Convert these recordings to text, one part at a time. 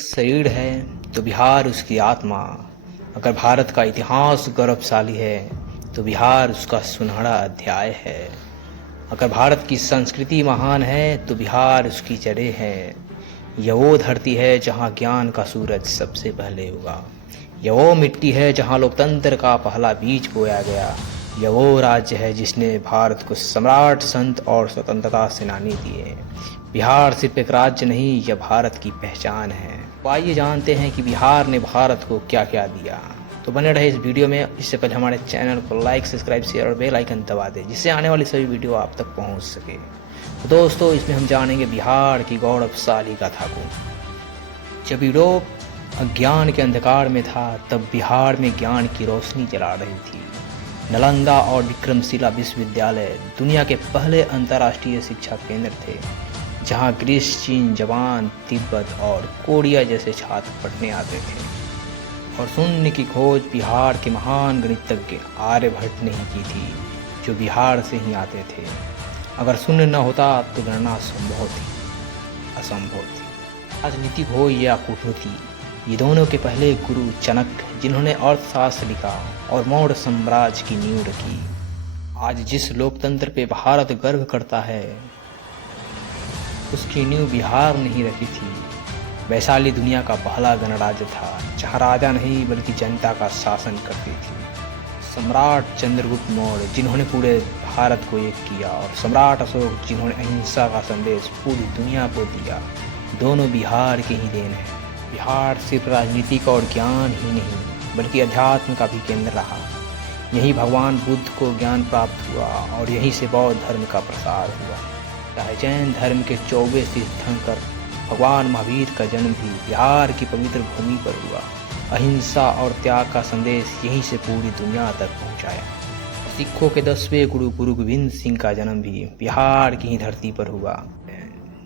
एक शरीर है तो बिहार उसकी आत्मा। अगर भारत का इतिहास गौरवशाली है तो बिहार उसका सुनहरा अध्याय है। अगर भारत की संस्कृति महान है तो बिहार उसकी जड़ें हैं। यह वो धरती है जहाँ ज्ञान का सूरज सबसे पहले उगा। यह वो मिट्टी है जहाँ लोकतंत्र का पहला बीज बोया गया। यह वो राज्य है जिसने भारत को सम्राट, संत और स्वतंत्रता सेनानी दिए। बिहार सिर्फ एक राज्य नहीं, यह भारत की पहचान है। तो आइए जानते हैं कि बिहार ने भारत को क्या क्या दिया। तो बने रहे इस वीडियो में। इससे पहले हमारे चैनल को लाइक, सब्सक्राइब, शेयर और बेल आइकन दबा दें, जिससे आने वाली सभी वीडियो आप तक पहुंच सके। तो दोस्तों, इसमें हम जानेंगे बिहार की गौरवशाली गाथा को। जब यूरोप अज्ञान के अंधकार में था, तब बिहार में ज्ञान की रोशनी जला रही थी। नालंदा और विक्रमशिला विश्वविद्यालय दुनिया के पहले अंतर्राष्ट्रीय शिक्षा केंद्र थे, जहां ग्रीस, चीन, जापान, तिब्बत और कोरिया जैसे छात्र पढ़ने आते थे। और शून्य की खोज बिहार के महान गणितज्ञ आर्यभट्ट ने ही की थी, जो बिहार से ही आते थे। अगर शून्य न होता तो गणना असंभव थी। राजनीति हो या कूटनीति, ये दोनों के पहले गुरु चाणक्य, जिन्होंने अर्थशास्त्र लिखा और मौर्य साम्राज्य की नींव रखी। आज जिस लोकतंत्र पे भारत गर्व करता है, उसकी नींव बिहार ने ही रखी थी। वैशाली दुनिया का पहला गणराज्य था, जहाँ राजा नहीं बल्कि जनता का शासन करती थी। सम्राट चंद्रगुप्त मौर्य, जिन्होंने पूरे भारत को एक किया, और सम्राट अशोक, जिन्होंने अहिंसा का संदेश पूरी दुनिया को दिया, दोनों बिहार के ही देन है। बिहार सिर्फ राजनीतिक और ज्ञान ही नहीं बल्कि अध्यात्म का भी केंद्र रहा। यहीं भगवान बुद्ध को ज्ञान प्राप्त हुआ और यहीं से बौद्ध धर्म का प्रसार हुआ। चाहे जैन धर्म के 24 तीर्थंकर भगवान महावीर का जन्म भी बिहार की पवित्र भूमि पर हुआ। अहिंसा और त्याग का संदेश यहीं से पूरी दुनिया तक पहुंचाया। सिखों के 10वें गुरु गुरु गोविंद सिंह का जन्म भी बिहार की ही धरती पर हुआ,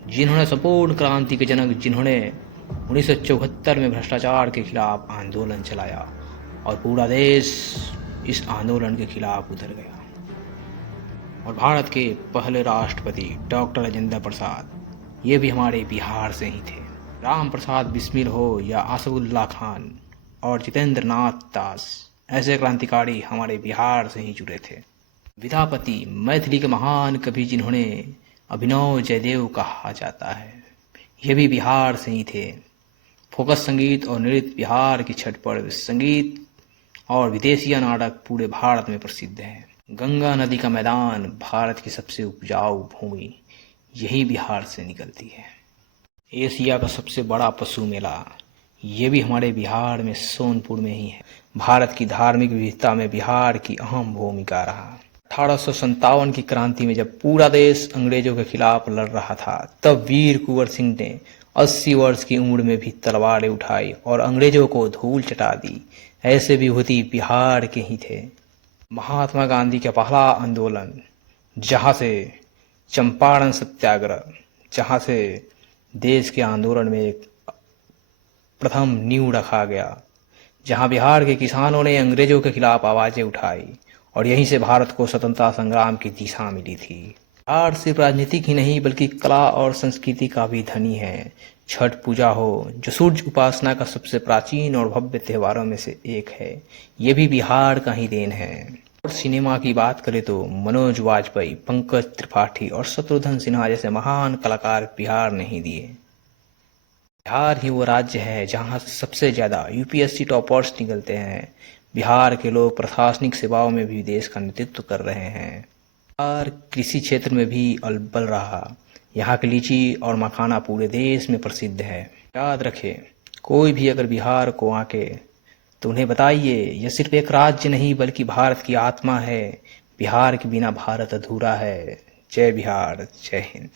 जिन्होंने संपूर्ण क्रांति के जनक, जिन्होंने 1974 में भ्रष्टाचार के खिलाफ आंदोलन चलाया और पूरा देश इस आंदोलन के खिलाफ उतर गया। और भारत के पहले राष्ट्रपति डॉक्टर राजेंद्र प्रसाद, ये भी हमारे बिहार से ही थे। राम प्रसाद बिस्मिल हो या आसफुल्लाह खान और जितेंद्र नाथ दास, ऐसे क्रांतिकारी हमारे बिहार से ही जुड़े थे। विद्यापति, मैथिली के महान कवि, जिन्होंने अभिनव जयदेव कहा जाता है, ये भी बिहार से ही थे। फोकस संगीत और नृत्य बिहार की छठ पर्व संगीत और विदेशिया नाटक पूरे भारत में प्रसिद्ध है। गंगा नदी का मैदान, भारत की सबसे उपजाऊ भूमि, यही बिहार से निकलती है। एशिया का सबसे बड़ा पशु मेला, ये भी हमारे बिहार में सोनपुर में ही है। भारत की धार्मिक विविधता में बिहार की अहम भूमिका रहा। 1857 की क्रांति में जब पूरा देश अंग्रेजों के खिलाफ लड़ रहा था, तब वीर कुंवर सिंह ने 80 वर्ष की उम्र में भी तलवारें उठाई और अंग्रेजों को धूल चटा दी। ऐसे विभूति बिहार के ही थे। महात्मा गांधी का पहला आंदोलन, जहाँ से चंपारण सत्याग्रह, जहाँ से देश के आंदोलन में एक प्रथम नींव रखा गया, जहाँ बिहार के किसानों ने अंग्रेजों के खिलाफ आवाजें उठाई और यहीं से भारत को स्वतंत्रता संग्राम की दिशा मिली थी। बिहार सिर्फ राजनीतिक ही नहीं बल्कि कला और संस्कृति का भी धनी है। छठ पूजा हो, जो सूर्य उपासना का सबसे प्राचीन और भव्य त्योहारों में से एक है, ये भी बिहार का ही देन है। और सिनेमा की बात करें तो मनोज वाजपेयी, पंकज त्रिपाठी और शत्रुघ्न सिन्हा जैसे महान कलाकार बिहार ने ही दिए। बिहार ही वो राज्य है जहाँ सबसे ज्यादा यूपीएससी टॉपर्स निकलते हैं। बिहार के लोग प्रशासनिक सेवाओं में भी देश का नेतृत्व कर रहे हैं। बिहार कृषि क्षेत्र में भी अव्वल रहा। यहाँ की लीची और मखाना पूरे देश में प्रसिद्ध है। याद रखें, कोई भी अगर बिहार को आके तो उन्हें बताइए, यह सिर्फ एक राज्य नहीं बल्कि भारत की आत्मा है। बिहार के बिना भारत अधूरा है। जय बिहार, जय हिंद।